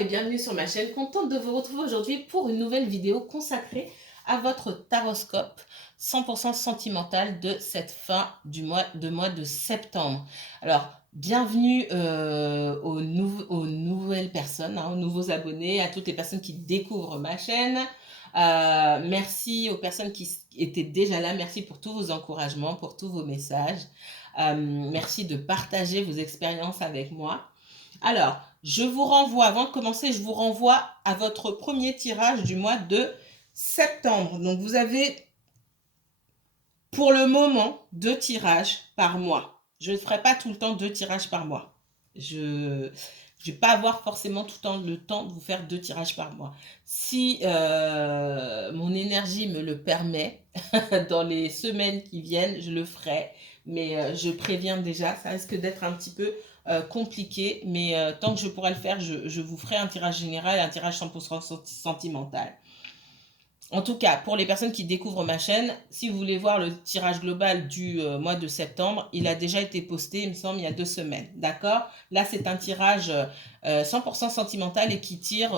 Et bienvenue sur ma chaîne, contente de vous retrouver aujourd'hui pour une nouvelle vidéo consacrée à votre taroscope 100% sentimental de cette fin du mois de septembre. Alors, bienvenue aux nouvelles personnes, aux nouveaux abonnés, à toutes les personnes qui découvrent ma chaîne. Merci aux personnes qui étaient déjà là, merci pour tous vos encouragements, pour tous vos messages. Merci de partager vos expériences avec moi. Alors, je vous renvoie, avant de commencer, je vous renvoie à votre premier tirage du mois de septembre. Donc, vous avez pour le moment 2 tirages par mois. Je ne ferai pas tout le temps 2 tirages par mois. Je ne vais pas avoir forcément tout le temps de vous faire 2 tirages par mois. Si mon énergie me le permet, dans les semaines qui viennent, je le ferai. Mais je préviens déjà, ça risque d'être un petit peu compliqué. Mais tant que je pourrai le faire, je vous ferai un tirage général et un tirage 100% sentimental. En tout cas, pour les personnes qui découvrent ma chaîne, si vous voulez voir le tirage global du mois de septembre, il a déjà été posté, il me semble, il y a 2 semaines. D'accord? Là, c'est un tirage 100% sentimental et qui tire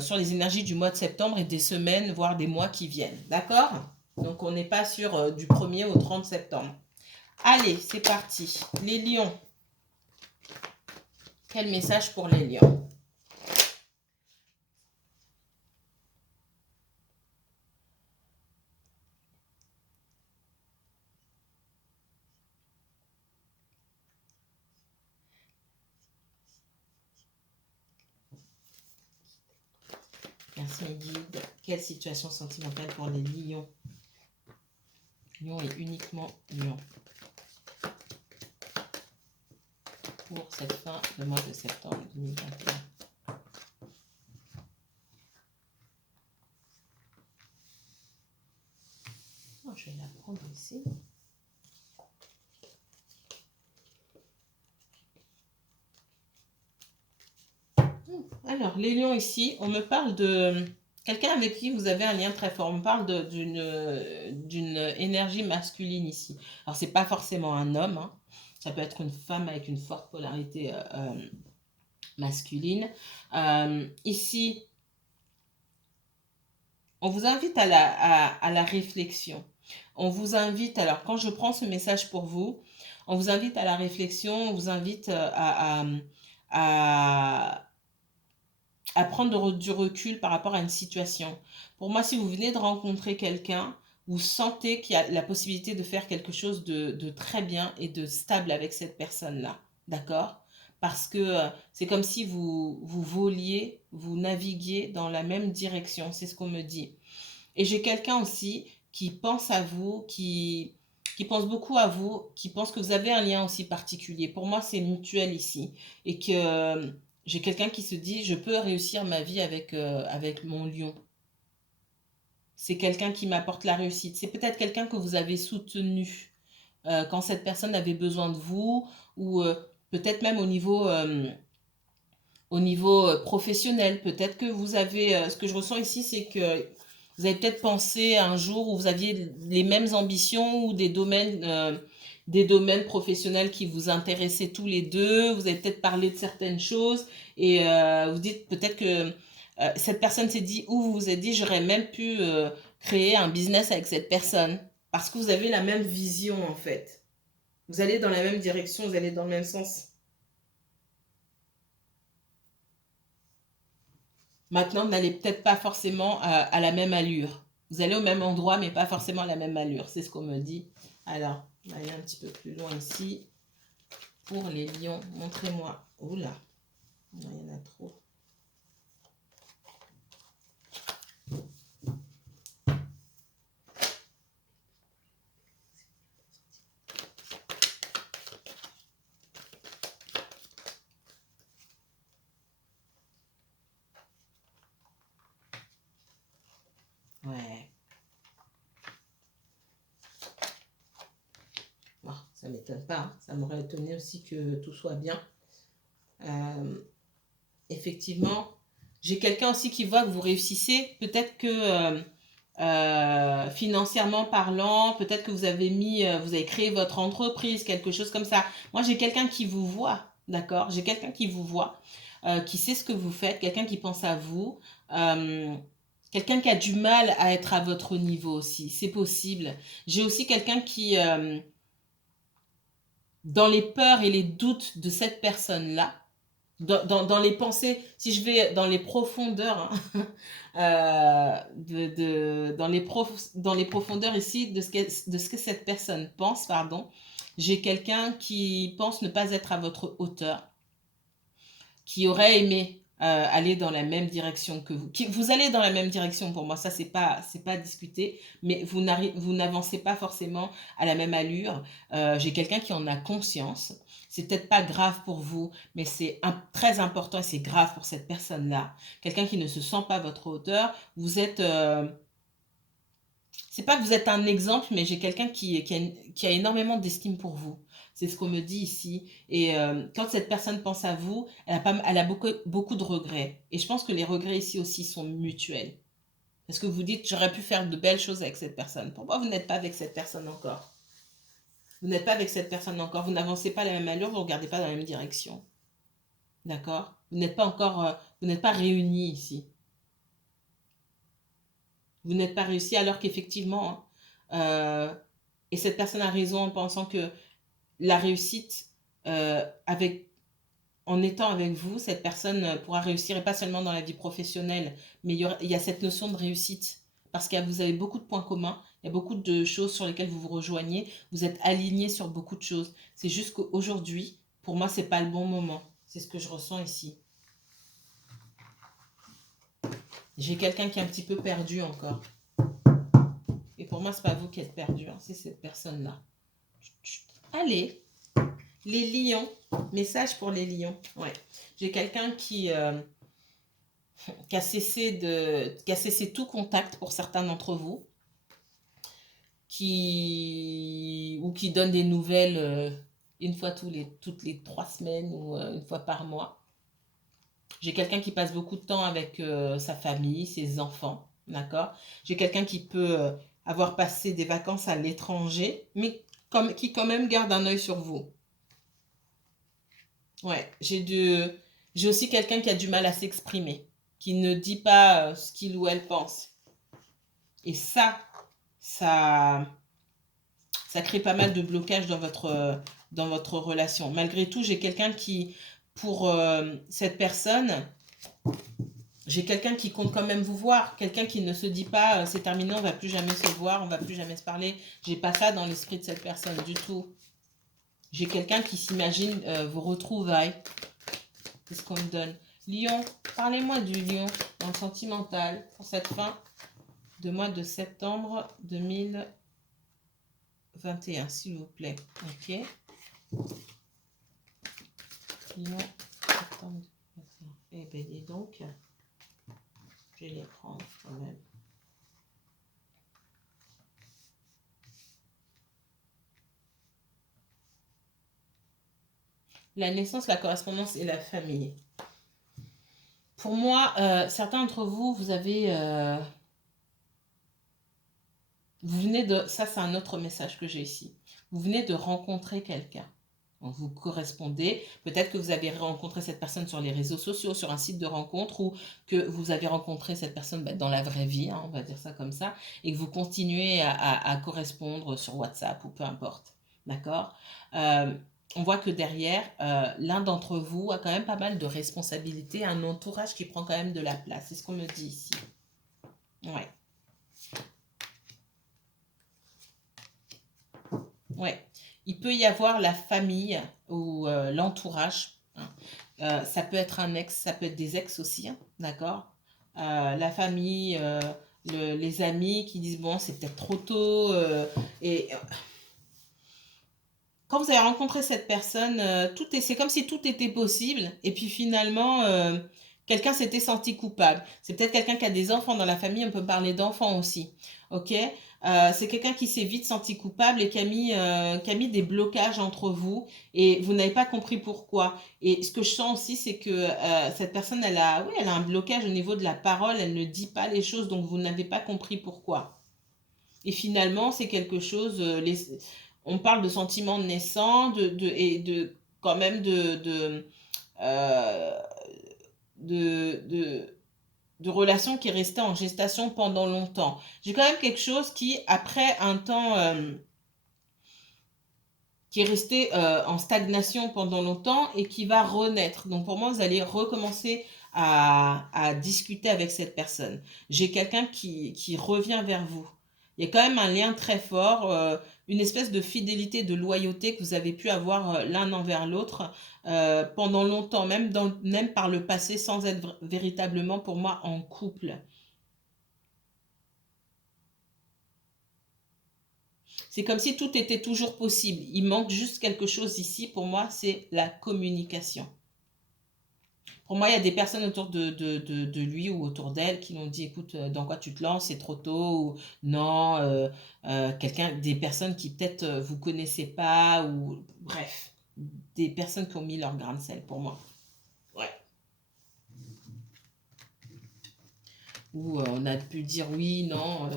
sur les énergies du mois de septembre et des semaines, voire des mois qui viennent. D'accord? Donc, on n'est pas sur du 1er au 30 septembre. Allez, c'est parti. Les lions. Quel message pour les lions? Merci mes guides. Quelle situation sentimentale pour les lions? Lion et uniquement lion. Pour cette fin de mois de septembre 2021. Oh, je vais la prendre ici. Alors, les lions ici, on me parle de quelqu'un avec qui vous avez un lien très fort. On me parle d'une énergie masculine ici. Alors, c'est pas forcément un homme, hein. Ça peut être une femme avec une forte polarité masculine. Ici, on vous invite à la réflexion. On vous invite, alors quand je prends ce message pour vous, on vous invite à la réflexion, on vous invite à prendre du recul par rapport à une situation. Pour moi, si vous venez de rencontrer quelqu'un, vous sentez qu'il y a la possibilité de faire quelque chose de très bien et de stable avec cette personne-là. D'accord? Parce que c'est comme si vous voliez, vous naviguiez dans la même direction. C'est ce qu'on me dit. Et j'ai quelqu'un aussi qui pense à vous, qui pense beaucoup à vous, qui pense que vous avez un lien aussi particulier. Pour moi, c'est mutuel ici. Et que j'ai quelqu'un qui se dit, je peux réussir ma vie avec mon lion. C'est quelqu'un qui m'apporte la réussite. C'est peut-être quelqu'un que vous avez soutenu quand cette personne avait besoin de vous, ou peut-être même au niveau professionnel. Peut-être que vous avez, ce que je ressens ici, c'est que vous avez peut-être pensé un jour où vous aviez les mêmes ambitions ou des domaines professionnels qui vous intéressaient tous les deux. Vous avez peut-être parlé de certaines choses et vous dites peut-être que cette personne s'est dit, ou vous vous êtes dit, j'aurais même pu créer un business avec cette personne parce que vous avez la même vision en fait. Vous allez dans la même direction, vous allez dans le même sens. Maintenant, vous n'allez peut-être pas forcément à la même allure. Vous allez au même endroit, mais pas forcément à la même allure. C'est ce qu'on me dit. Alors, on va aller un petit peu plus loin ici. Pour les lions, montrez-moi. Oula, il y en a trop. Ouais. Bon, ça ne m'étonne pas. Hein. Ça m'aurait étonné aussi que tout soit bien. Effectivement, j'ai quelqu'un aussi qui voit que vous réussissez. Peut-être que financièrement parlant, peut-être que vous avez créé votre entreprise, quelque chose comme ça. Moi, j'ai quelqu'un qui vous voit, d'accord? J'ai quelqu'un qui vous voit. qui sait ce que vous faites, quelqu'un qui pense à vous, quelqu'un qui a du mal à être à votre niveau aussi, c'est possible. J'ai aussi quelqu'un qui, dans les peurs et les doutes de cette personne-là, dans les pensées, si je vais dans les profondeurs, hein, dans les profondeurs ici de ce que cette personne pense, pardon, j'ai quelqu'un qui pense ne pas être à votre hauteur, qui aurait aimé aller dans la même direction que vous. Vous allez dans la même direction pour moi, ça c'est pas discuté, mais vous n'avancez pas forcément à la même allure. J'ai quelqu'un qui en a conscience. C'est peut-être pas grave pour vous, mais c'est très important et c'est grave pour cette personne-là. Quelqu'un qui ne se sent pas à votre hauteur. Vous êtes... c'est pas que vous êtes un exemple, mais j'ai quelqu'un qui a énormément d'estime pour vous. C'est ce qu'on me dit ici. Et quand cette personne pense à vous, elle a beaucoup de regrets. Et je pense que les regrets ici aussi sont mutuels. Parce que vous dites, j'aurais pu faire de belles choses avec cette personne. Pourquoi vous n'êtes pas avec cette personne encore? Vous n'êtes pas avec cette personne encore. Vous n'avancez pas à la même allure, vous ne regardez pas dans la même direction. D'accord? Vous n'êtes pas encore, vous n'êtes pas réunis ici. Vous n'êtes pas réussi alors qu'effectivement, et cette personne a raison en pensant que la réussite, en étant avec vous, cette personne pourra réussir, et pas seulement dans la vie professionnelle, mais il y a cette notion de réussite, parce que vous avez beaucoup de points communs, il y a beaucoup de choses sur lesquelles vous vous rejoignez, vous êtes alignés sur beaucoup de choses. C'est juste qu'aujourd'hui, pour moi, c'est pas le bon moment. C'est ce que je ressens ici. J'ai quelqu'un qui est un petit peu perdu encore. Et pour moi, c'est pas vous qui êtes perdu, hein, c'est cette personne-là. Allez, les lions. Message pour les lions. Ouais. J'ai quelqu'un qui a cessé tout contact pour certains d'entre vous. Qui donne des nouvelles une fois toutes les 3 semaines ou une fois par mois. J'ai quelqu'un qui passe beaucoup de temps avec sa famille, ses enfants. D'accord? J'ai quelqu'un qui peut avoir passé des vacances à l'étranger, mais qui quand même garde un œil sur vous. Ouais, j'ai aussi quelqu'un qui a du mal à s'exprimer, qui ne dit pas ce qu'il ou elle pense. Et ça crée pas mal de blocages dans votre relation. Malgré tout, j'ai quelqu'un qui, pour cette personne, j'ai quelqu'un qui compte quand même vous voir, quelqu'un qui ne se dit pas c'est terminé, on va plus jamais se voir, on va plus jamais se parler. J'ai pas ça dans l'esprit de cette personne du tout. J'ai quelqu'un qui s'imagine vos retrouvailles. C'est ce qu'on me donne. Lion, parlez-moi du lion dans le sentimental pour cette fin de mois de septembre 2021, s'il vous plaît. Ok. Lion, septembre 2021. Eh bien, dis donc, je vais les prendre quand même. La naissance, la correspondance et la famille. Pour moi, certains d'entre vous, vous avez... vous venez de... Ça, c'est un autre message que j'ai ici. Vous venez de rencontrer quelqu'un. Donc, vous correspondez. Peut-être que vous avez rencontré cette personne sur les réseaux sociaux, sur un site de rencontre, ou que vous avez rencontré cette personne dans la vraie vie, hein, on va dire ça comme ça, et que vous continuez à correspondre sur WhatsApp ou peu importe. D'accord? On voit que derrière, l'un d'entre vous a quand même pas mal de responsabilités, un entourage qui prend quand même de la place. C'est ce qu'on me dit ici. Ouais. Ouais. Il peut y avoir la famille ou l'entourage. Hein. Ça peut être un ex, ça peut être des ex aussi, hein, d'accord? La famille, les amis qui disent bon, c'est peut-être trop tôt. Et quand vous avez rencontré cette personne, c'est comme si tout était possible. Et puis finalement, quelqu'un s'était senti coupable. C'est peut-être quelqu'un qui a des enfants dans la famille, on peut parler d'enfants aussi. Ok? C'est quelqu'un qui s'est vite senti coupable et qui a mis des blocages entre vous et vous n'avez pas compris pourquoi. Et ce que je sens aussi, c'est que cette personne, elle a un blocage au niveau de la parole, elle ne dit pas les choses, donc vous n'avez pas compris pourquoi. Et finalement, c'est quelque chose, on parle de sentiments naissants, et quand même euh, de relation qui est restée en gestation pendant longtemps. J'ai quand même quelque chose qui, après un temps, qui est resté en stagnation pendant longtemps et qui va renaître. Donc pour moi, vous allez recommencer à discuter avec cette personne. J'ai quelqu'un qui revient vers vous. Il y a quand même un lien très fort, une espèce de fidélité, de loyauté que vous avez pu avoir l'un envers l'autre pendant longtemps, même par le passé, sans être véritablement pour moi en couple. C'est comme si tout était toujours possible. Il manque juste quelque chose ici. Pour moi, c'est la communication. Pour moi, il y a des personnes autour de lui ou autour d'elle qui l'ont dit, écoute, dans quoi tu te lances, c'est trop tôt, ou non, des personnes qui peut-être vous connaissez pas, ou bref, des personnes qui ont mis leur grain de sel pour moi. Ouais. Où on a pu dire oui, non.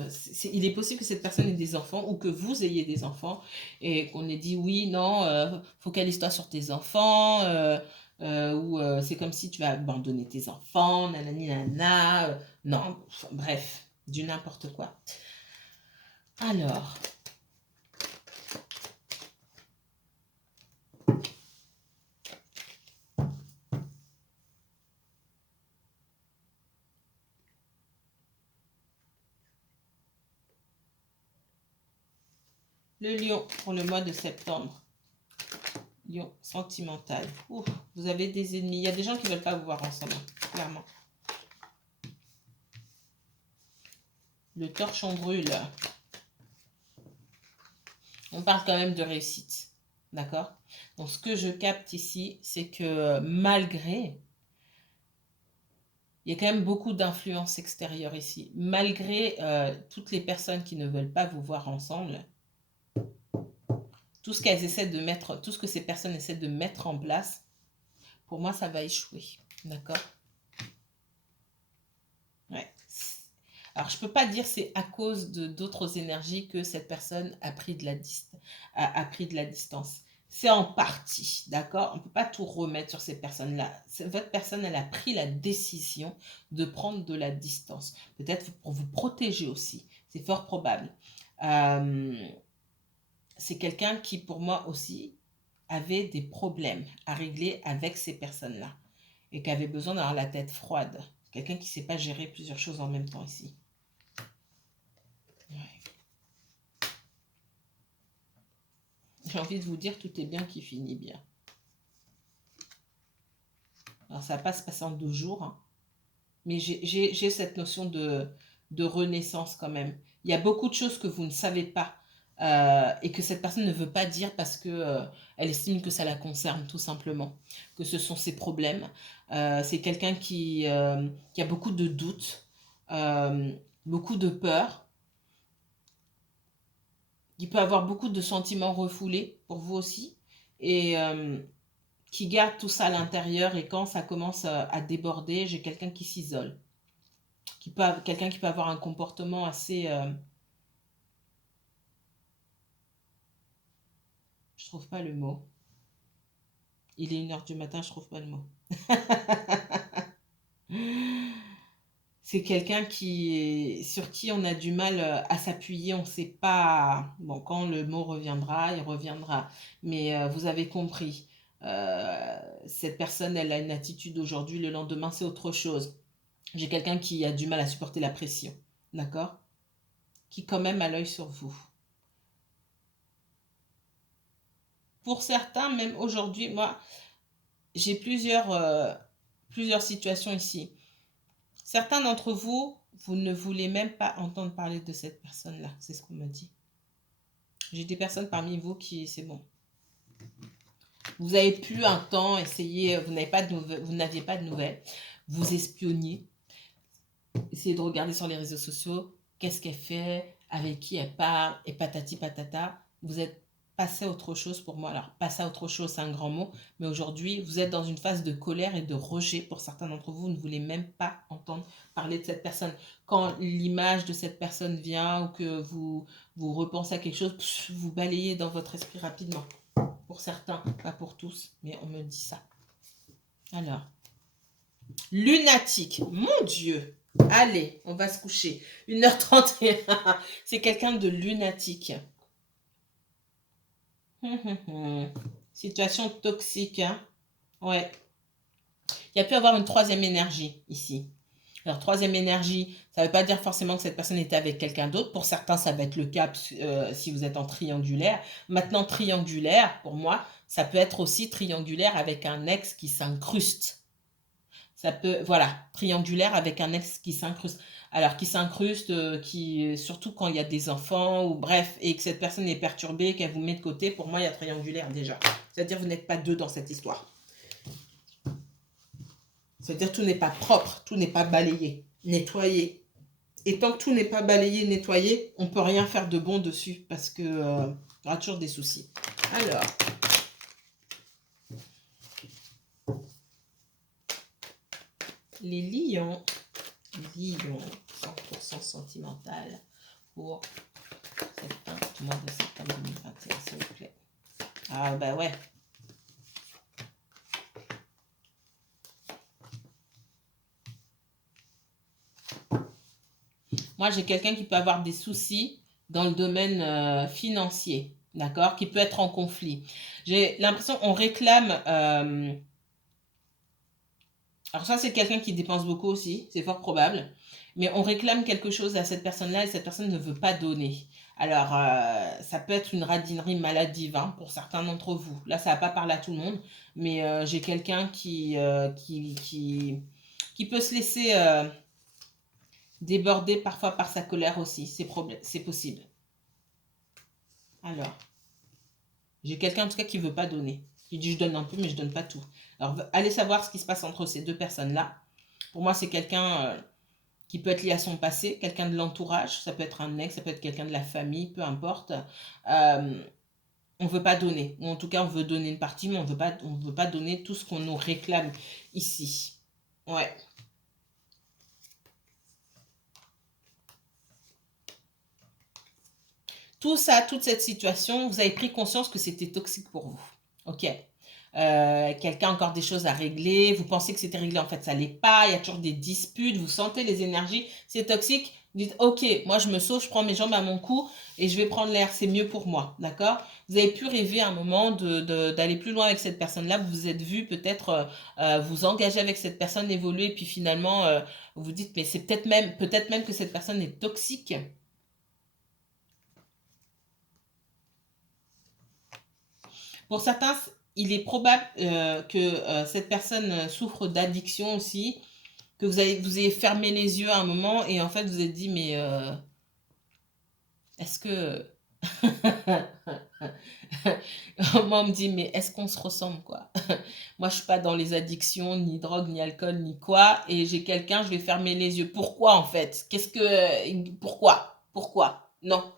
Il est possible que cette personne ait des enfants ou que vous ayez des enfants et qu'on ait dit oui, non, focalise-toi sur tes enfants ou c'est comme si tu vas abandonner tes enfants, nanani, nanana. Non, enfin, bref, du n'importe quoi. Alors, le lion pour le mois de septembre. Lion sentimental. Ouf, vous avez des ennemis. Il y a des gens qui ne veulent pas vous voir ensemble, clairement. Le torchon brûle. On parle quand même de réussite. D'accord? Donc, ce que je capte ici, c'est que malgré, il y a quand même beaucoup d'influence extérieure ici. Malgré toutes les personnes qui ne veulent pas vous voir ensemble, tout ce qu'elles essaient de mettre, tout ce que ces personnes essaient de mettre en place, pour moi, ça va échouer. D'accord? Ouais. Alors, je ne peux pas dire c'est à cause d'autres énergies que cette personne a pris de la distance. C'est en partie, d'accord? On ne peut pas tout remettre sur ces personnes-là. Votre personne, elle a pris la décision de prendre de la distance. Peut-être pour vous protéger aussi. C'est fort probable. C'est quelqu'un qui, pour moi aussi, avait des problèmes à régler avec ces personnes-là et qui avait besoin d'avoir la tête froide. Quelqu'un qui ne sait pas gérer plusieurs choses en même temps ici. Ouais. J'ai envie de vous dire, tout est bien qui finit bien. Alors, ça va pas se passer en 2 jours, hein, mais j'ai cette notion de renaissance quand même. Il y a beaucoup de choses que vous ne savez pas et que cette personne ne veut pas dire parce que elle estime que ça la concerne, tout simplement. Que ce sont ses problèmes. C'est quelqu'un qui a beaucoup de doutes, beaucoup de peur. Il peut avoir beaucoup de sentiments refoulés pour vous aussi. Et qui garde tout ça à l'intérieur et quand ça commence à déborder, j'ai quelqu'un qui s'isole. Quelqu'un qui peut avoir un comportement assez... je trouve pas le mot. Il est 1h du matin, je trouve pas le mot. C'est quelqu'un sur qui on a du mal à s'appuyer, on ne sait pas. Bon, quand le mot reviendra, il reviendra. Mais vous avez compris. Cette personne, elle a une attitude aujourd'hui, le lendemain, c'est autre chose. J'ai quelqu'un qui a du mal à supporter la pression. D'accord? Qui quand même a l'œil sur vous. Pour certains, même aujourd'hui, moi, j'ai plusieurs situations ici. Certains d'entre vous, vous ne voulez même pas entendre parler de cette personne-là. C'est ce qu'on m'a dit. J'ai des personnes parmi vous qui, c'est bon. Vous avez pu un temps essayer, vous n'aviez pas de nouvelles. Vous espionniez. Essayez de regarder sur les réseaux sociaux. Qu'est-ce qu'elle fait? Avec qui elle parle? Et patati patata. Vous êtes passé à autre chose pour moi. Alors, passer à autre chose, c'est un grand mot. Mais aujourd'hui, vous êtes dans une phase de colère et de rejet. Pour certains d'entre vous, vous ne voulez même pas entendre parler de cette personne. Quand l'image de cette personne vient ou que vous repensez à quelque chose, vous balayez dans votre esprit rapidement. Pour certains, pas pour tous, mais on me dit ça. Alors, Lunatique. Mon Dieu. Allez, on va se coucher. 1h31. C'est quelqu'un de lunatique. Situation toxique. Hein. Ouais. Il y a pu avoir une troisième énergie ici. Alors, troisième énergie, ça ne veut pas dire forcément que cette personne était avec quelqu'un d'autre. Pour certains, ça va être le cas si vous êtes en triangulaire. Maintenant, triangulaire, pour moi, ça peut être aussi triangulaire avec un ex qui s'incruste. Ça peut, voilà, triangulaire avec un ex qui s'incruste. Alors, qui s'incruste, surtout quand il y a des enfants, ou bref, et que cette personne est perturbée, qu'elle vous met de côté, pour moi, il y a triangulaire déjà. C'est-à-dire, vous n'êtes pas deux dans cette histoire. C'est-à-dire, tout n'est pas propre, tout n'est pas balayé, nettoyé. Et tant que tout n'est pas balayé, nettoyé, on ne peut rien faire de bon dessus, parce que il y aura toujours des soucis. Alors, les lions, 100% sentimental pour cette fin du mois de septembre 2021, s'il vous plaît. Ah bah ouais. Moi, j'ai quelqu'un qui peut avoir des soucis dans le domaine financier, d'accord, qui peut être en conflit. J'ai l'impression qu'on réclame... alors ça, c'est quelqu'un qui dépense beaucoup aussi, c'est fort probable. Mais on réclame quelque chose à cette personne-là et cette personne ne veut pas donner. Alors, ça peut être une radinerie maladive hein, pour certains d'entre vous. Là, ça va pas parler à tout le monde, mais j'ai quelqu'un qui peut se laisser déborder parfois par sa colère aussi. C'est possible. Alors, j'ai quelqu'un en tout cas qui veut pas donner. Qui dit je donne un peu, mais je donne pas tout. Alors, allez savoir ce qui se passe entre ces deux personnes-là. Pour moi, c'est quelqu'un qui peut être lié à son passé, quelqu'un de l'entourage, ça peut être un ex, ça peut être quelqu'un de la famille, peu importe. On ne veut pas donner, ou en tout cas on veut donner une partie, mais on ne veut pas donner tout ce qu'on nous réclame ici. Ouais. Tout ça, toute cette situation, vous avez pris conscience que c'était toxique pour vous. Ok. Quelqu'un a encore des choses à régler, vous pensez que c'était réglé, en fait ça l'est pas, il y a toujours des disputes, vous sentez les énergies, c'est toxique, dites ok, moi je me sauve, je prends mes jambes à mon cou et je vais prendre l'air, c'est mieux pour moi, d'accord? Vous avez pu rêver à un moment d'aller plus loin avec cette personne-là, vous vous êtes vu peut-être vous engager avec cette personne, évoluer, puis finalement vous vous dites mais c'est peut-être même que cette personne est toxique. Pour certains, il est probable que cette personne souffre d'addiction aussi, que vous ayez fermé les yeux à un moment et en fait vous êtes dit mais est-ce que... Moi on me dit mais est-ce qu'on se ressemble quoi? Moi je suis pas dans les addictions, ni drogue, ni alcool, ni quoi, et j'ai quelqu'un, je vais fermer les yeux. Pourquoi en fait? Pourquoi? Non.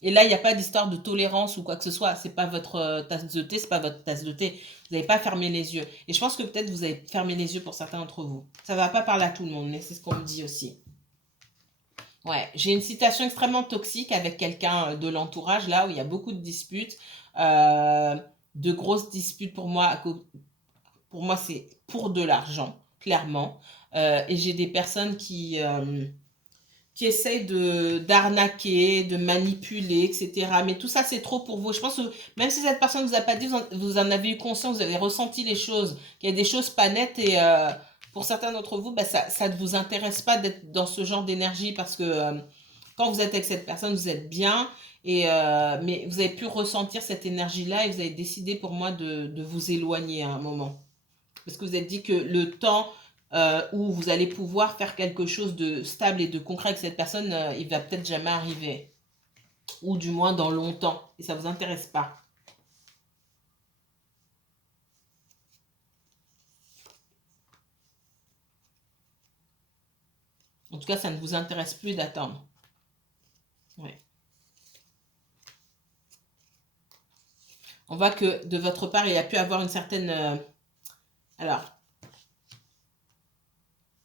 Et là, il n'y a pas d'histoire de tolérance ou quoi que ce soit. C'est pas votre tasse de thé, c'est pas votre tasse de thé. Vous n'avez pas fermé les yeux. Et je pense que peut-être vous avez fermé les yeux pour certains d'entre vous. Ça va pas parler à tout le monde, mais c'est ce qu'on me dit aussi. Ouais, j'ai une situation extrêmement toxique avec quelqu'un de l'entourage, là, où il y a beaucoup de disputes. euh, de grosses disputes pour moi. Pour moi, c'est pour de l'argent, clairement. Et j'ai des personnes qui essayent d'arnaquer, de manipuler, etc. Mais tout ça, c'est trop pour vous. Je pense que même si cette personne ne vous a pas dit, vous en avez eu conscience, vous avez ressenti les choses, qu'il y a des choses pas nettes et pour certains d'entre vous, bah, ça ne vous intéresse pas d'être dans ce genre d'énergie parce que quand vous êtes avec cette personne, vous êtes bien, mais vous avez pu ressentir cette énergie-là et vous avez décidé pour moi de vous éloigner à un moment. Parce que vous êtes dit que le temps où vous allez pouvoir faire quelque chose de stable et de concret avec cette personne, il va peut-être jamais arriver. Ou du moins dans longtemps. Et ça ne vous intéresse pas. En tout cas, ça ne vous intéresse plus d'attendre. Ouais. On voit que de votre part, il y a pu avoir une certaine... alors,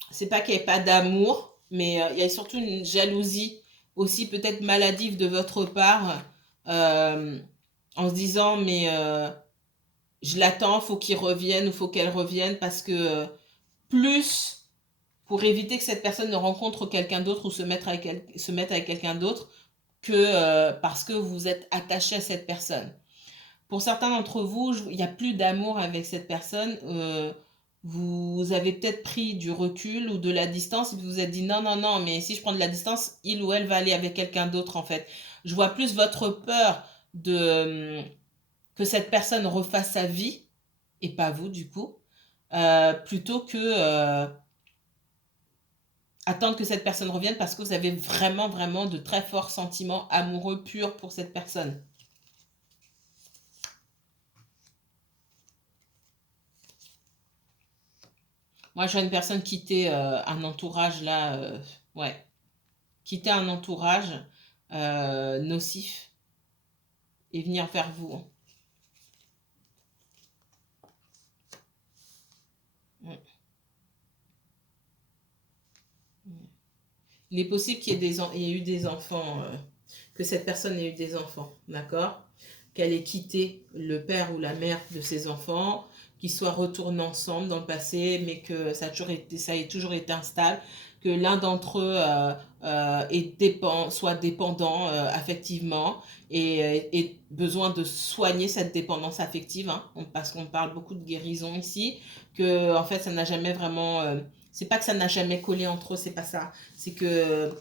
c'est pas qu'il n'y ait pas d'amour, mais il y a surtout une jalousie aussi peut-être maladive de votre part en se disant, mais je l'attends, faut qu'il revienne ou faut qu'elle revienne parce que plus pour éviter que cette personne ne rencontre quelqu'un d'autre ou se mette avec quelqu'un d'autre que parce que vous êtes attaché à cette personne. Pour certains d'entre vous, il n'y a plus d'amour avec cette personne. Vous avez peut-être pris du recul ou de la distance et vous vous êtes dit non, non, non, mais si je prends de la distance, il ou elle va aller avec quelqu'un d'autre en fait. Je vois plus votre peur de que cette personne refasse sa vie, et pas vous du coup, plutôt que attendre que cette personne revienne parce que vous avez vraiment, vraiment de très forts sentiments amoureux purs pour cette personne. Moi, je vois une personne quitter un entourage là, ouais, quitter un entourage nocif et venir vers vous. Mm. Il est possible qu'il y ait eu des enfants, que cette personne ait eu des enfants, d'accord? Qu'elle ait quitté le père ou la mère de ses enfants, qu'ils soient retournés ensemble dans le passé, mais que ça ait toujours été instable, que l'un d'entre eux soit dépendant affectivement et besoin de soigner cette dépendance affective, hein, parce qu'on parle beaucoup de guérison ici, que en fait ça n'a jamais vraiment... c'est pas que ça n'a jamais collé entre eux, c'est pas ça. C'est que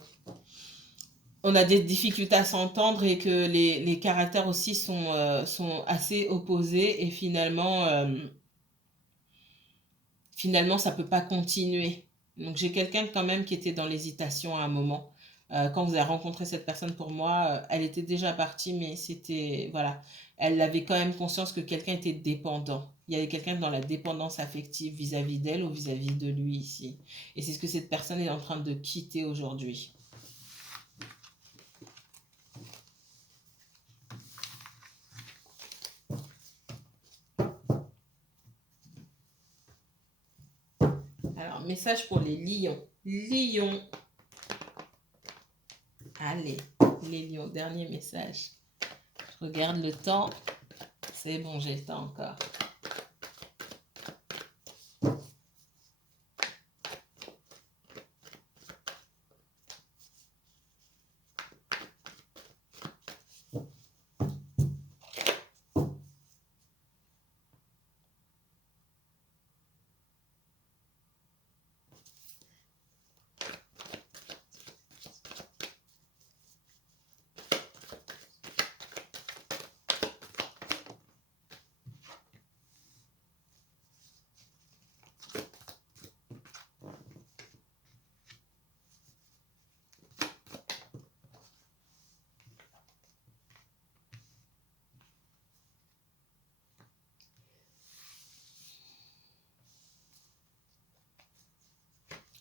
on a des difficultés à s'entendre et que les caractères aussi sont assez opposés et finalement ça peut pas continuer. Donc j'ai quelqu'un quand même qui était dans l'hésitation à un moment. Quand vous avez rencontré cette personne, pour moi, elle était déjà partie, mais c'était, voilà, elle avait quand même conscience que quelqu'un était dépendant. Il y avait quelqu'un dans la dépendance affective vis-à-vis d'elle ou vis-à-vis de lui ici. Et c'est ce que cette personne est en train de quitter aujourd'hui. Alors, message pour les lions. Lions. Allez, les lions, dernier message. Je regarde le temps. C'est bon, j'ai le temps encore.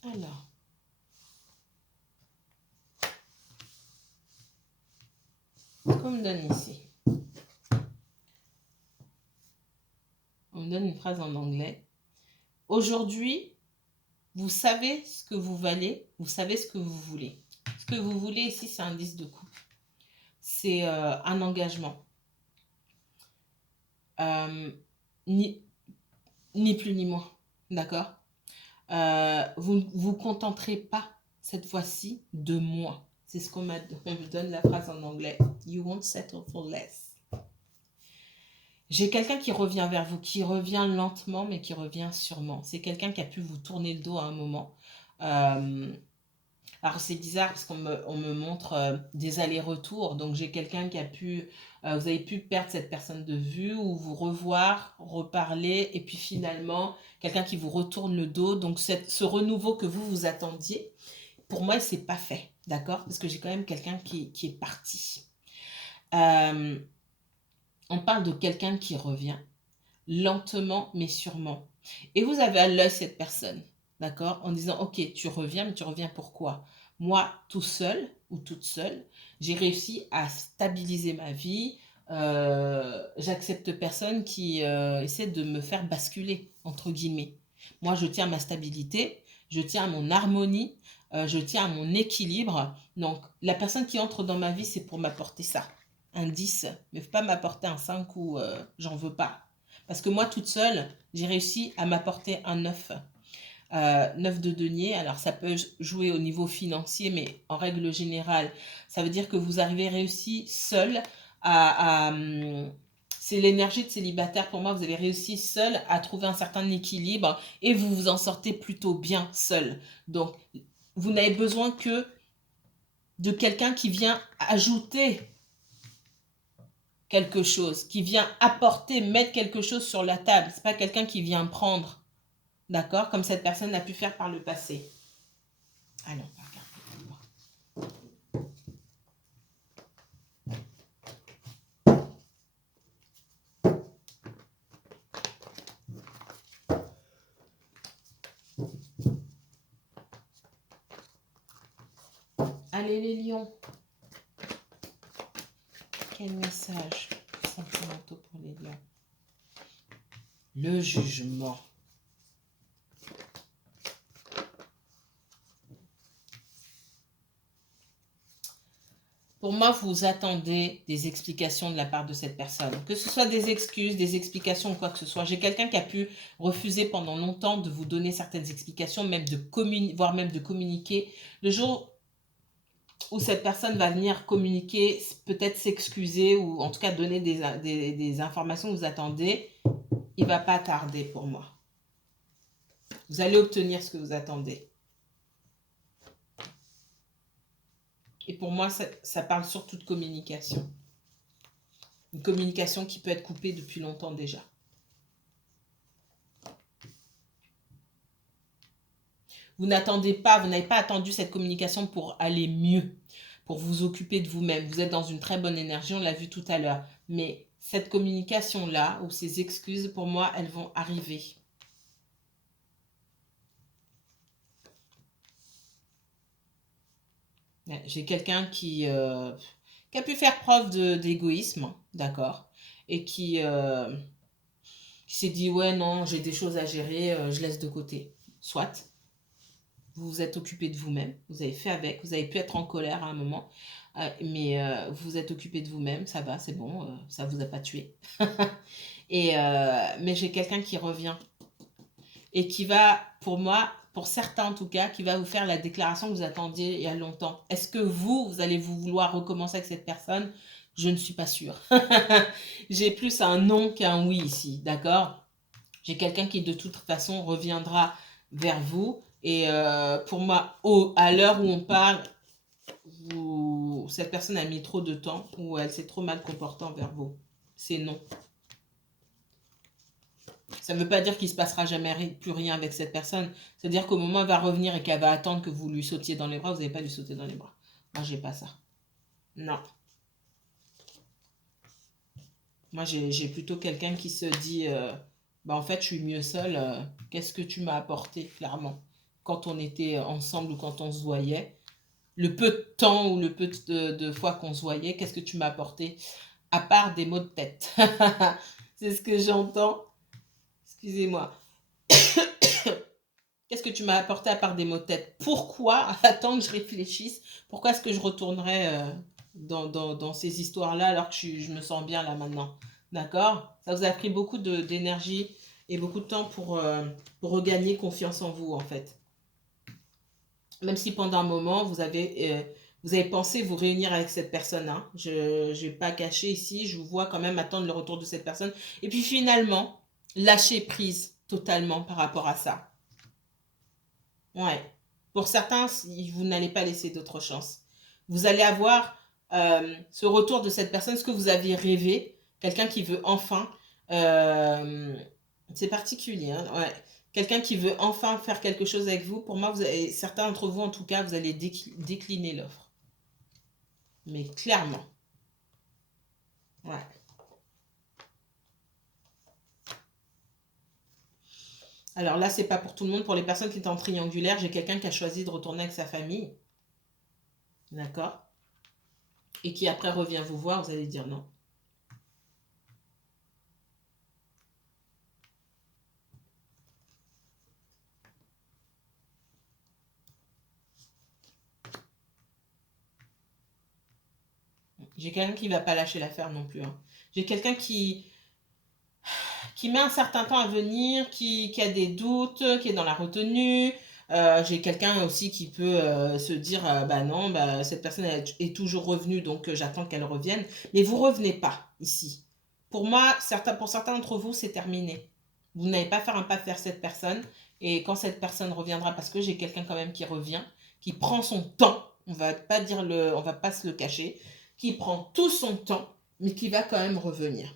Alors. Qu'on me donne ici. On me donne une phrase en anglais. Aujourd'hui, vous savez ce que vous valez, vous savez ce que vous voulez. Ce que vous voulez ici, c'est un 10 de coupe. C'est un engagement. Ni plus ni moins. D'accord? Vous ne vous contenterez pas cette fois-ci de moi. C'est ce qu'on me donne la phrase en anglais. You won't settle for less. J'ai quelqu'un qui revient vers vous, qui revient lentement, mais qui revient sûrement. C'est quelqu'un qui a pu vous tourner le dos à un moment. Alors c'est bizarre parce qu'on me montre des allers-retours. Donc j'ai quelqu'un qui a pu... vous avez pu perdre cette personne de vue ou vous revoir, reparler. Et puis finalement, quelqu'un qui vous retourne le dos. Donc ce renouveau que vous attendiez, pour moi, c'est pas fait. D'accord? Parce que j'ai quand même quelqu'un qui est parti. On parle de quelqu'un qui revient lentement mais sûrement. Et vous avez à l'œil cette personne, d'accord? En disant, ok, tu reviens, mais tu reviens pourquoi? Moi, tout seul ou toute seule, j'ai réussi à stabiliser ma vie. J'accepte personne qui essaie de me faire basculer, entre guillemets. Moi, je tiens à ma stabilité, je tiens à mon harmonie, je tiens à mon équilibre. Donc, la personne qui entre dans ma vie, c'est pour m'apporter ça. Un 10, mais pas m'apporter un 5 ou j'en veux pas. Parce que moi, toute seule, j'ai réussi à m'apporter un 9. 9 de denier, alors ça peut jouer au niveau financier, mais en règle générale, ça veut dire que vous arrivez réussi seul c'est l'énergie de célibataire pour moi, vous avez réussi seul à trouver un certain équilibre et vous vous en sortez plutôt bien seul. Donc, vous n'avez besoin que de quelqu'un qui vient ajouter quelque chose, qui vient apporter, mettre quelque chose sur la table. C'est pas quelqu'un qui vient prendre. D'accord? Comme cette personne a pu faire par le passé. Allons, on va regarder. Allez les lions. Quel message sentimentaux pour les lions? Le jugement. Pour moi, vous attendez des explications de la part de cette personne. Que ce soit des excuses, des explications ou quoi que ce soit. J'ai quelqu'un qui a pu refuser pendant longtemps de vous donner certaines explications, même voire même de communiquer. Le jour où cette personne va venir communiquer, peut-être s'excuser ou en tout cas donner des informations que vous attendez, il ne va pas tarder pour moi. Vous allez obtenir ce que vous attendez. Et pour moi, ça parle surtout de communication. Une communication qui peut être coupée depuis longtemps déjà. Vous n'avez pas attendu cette communication pour aller mieux, pour vous occuper de vous-même. Vous êtes dans une très bonne énergie, on l'a vu tout à l'heure. Mais cette communication-là, ou ces excuses, pour moi, elles vont arriver. J'ai quelqu'un qui a pu faire preuve d'égoïsme, d'accord, et qui s'est dit, ouais, non, j'ai des choses à gérer, je laisse de côté. Soit, vous vous êtes occupé de vous-même, vous avez fait avec, vous avez pu être en colère à un moment, mais vous vous êtes occupé de vous-même, ça va, c'est bon, ça ne vous a pas tué. Mais j'ai quelqu'un qui revient et qui va, pour moi, pour certains en tout cas, qui va vous faire la déclaration que vous attendiez il y a longtemps. Est-ce que vous allez vous vouloir recommencer avec cette personne? Je ne suis pas sûre. J'ai plus un non qu'un oui ici, d'accord? J'ai quelqu'un qui de toute façon reviendra vers vous. Et pour moi, à l'heure où on parle, cette personne a mis trop de temps ou elle s'est trop mal comportée envers vous. C'est non. Ça ne veut pas dire qu'il ne se passera jamais plus rien avec cette personne. C'est-à-dire qu'au moment où elle va revenir et qu'elle va attendre que vous lui sautiez dans les bras, vous n'allez pas lui sauter dans les bras. Moi, j'ai pas ça. Non. Moi, j'ai plutôt quelqu'un qui se dit, bah, en fait, je suis mieux seule. Qu'est-ce que tu m'as apporté, clairement, quand on était ensemble ou quand on se voyait? Le peu de temps ou le peu de fois qu'on se voyait, qu'est-ce que tu m'as apporté? À part des maux de tête. C'est ce que j'entends. Excusez-moi. Qu'est-ce que tu m'as apporté à part des mots de tête? Pourquoi, attends que je réfléchisse, pourquoi est-ce que je retournerais dans ces histoires-là alors que je me sens bien là maintenant? D'accord? Ça vous a pris beaucoup d'énergie et beaucoup de temps pour regagner confiance en vous, en fait. Même si pendant un moment, vous avez pensé vous réunir avec cette personne. Hein. Je ne vais pas cacher ici, je vous vois quand même attendre le retour de cette personne. Et puis finalement, lâcher prise totalement par rapport à ça. Ouais. Pour certains, vous n'allez pas laisser d'autres chances. Vous allez avoir ce retour de cette personne, ce que vous aviez rêvé, quelqu'un qui veut enfin, euh, c'est particulier, hein, ouais. Quelqu'un qui veut enfin faire quelque chose avec vous. Pour moi, certains d'entre vous, en tout cas, vous allez décliner l'offre. Mais clairement. Ouais. Alors là, c'est pas pour tout le monde. Pour les personnes qui étaient en triangulaire, j'ai quelqu'un qui a choisi de retourner avec sa famille. D'accord? Et qui après revient vous voir, vous allez dire non. J'ai quelqu'un qui va pas lâcher l'affaire non plus. Hein. J'ai quelqu'un qui qui met un certain temps à venir, qui a des doutes, qui est dans la retenue. J'ai quelqu'un aussi qui peut se dire bah non, bah, cette personne est toujours revenue, donc j'attends qu'elle revienne. Mais vous revenez pas ici. Pour moi, pour certains d'entre vous, c'est terminé. Vous n'allez pas faire un pas vers cette personne. Et quand cette personne reviendra, parce que j'ai quelqu'un quand même qui revient, qui prend son temps, on va pas se le cacher, qui prend tout son temps, mais qui va quand même revenir.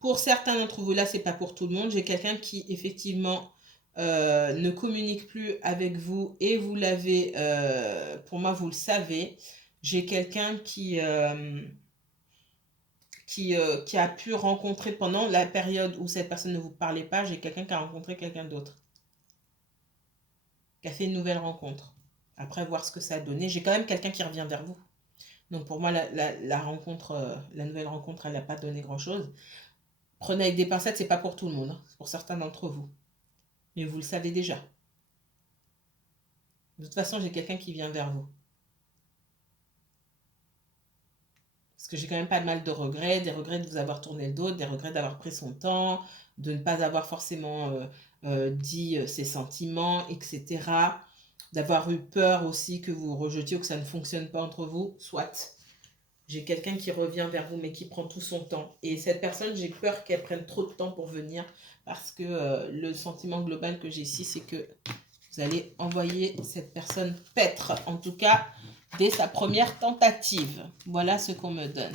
Pour certains d'entre vous, là, c'est pas pour tout le monde. J'ai quelqu'un qui, effectivement, ne communique plus avec vous et vous l'avez, pour moi, vous le savez. J'ai quelqu'un qui a pu rencontrer pendant la période où cette personne ne vous parlait pas, j'ai quelqu'un qui a rencontré quelqu'un d'autre, qui a fait une nouvelle rencontre. Après, voir ce que ça a donné. J'ai quand même quelqu'un qui revient vers vous. Donc, pour moi, la rencontre, la nouvelle rencontre, elle n'a pas donné grand-chose. Prenez avec des pincettes, c'est pas pour tout le monde, hein. C'est pour certains d'entre vous. Mais vous le savez déjà. De toute façon, j'ai quelqu'un qui vient vers vous. Parce que j'ai quand même pas mal de regrets, des regrets de vous avoir tourné le dos, des regrets d'avoir pris son temps, de ne pas avoir forcément dit ses sentiments, etc. D'avoir eu peur aussi que vous rejetiez ou que ça ne fonctionne pas entre vous, soit. J'ai quelqu'un qui revient vers vous mais qui prend tout son temps. Et cette personne, j'ai peur qu'elle prenne trop de temps pour venir parce que le sentiment global que j'ai ici, c'est que vous allez envoyer cette personne paître. En tout cas, dès sa première tentative. Voilà ce qu'on me donne.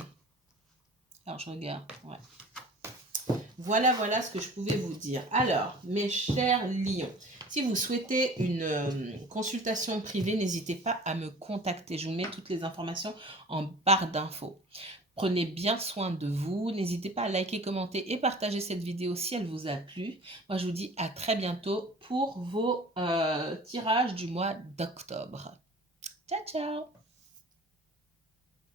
Alors, je regarde. Ouais. Voilà ce que je pouvais vous dire. Alors, mes chers lions, si vous souhaitez une consultation privée, n'hésitez pas à me contacter. Je vous mets toutes les informations en barre d'infos. Prenez bien soin de vous. N'hésitez pas à liker, commenter et partager cette vidéo si elle vous a plu. Moi, je vous dis à très bientôt pour vos tirages du mois d'octobre. Ciao, ciao!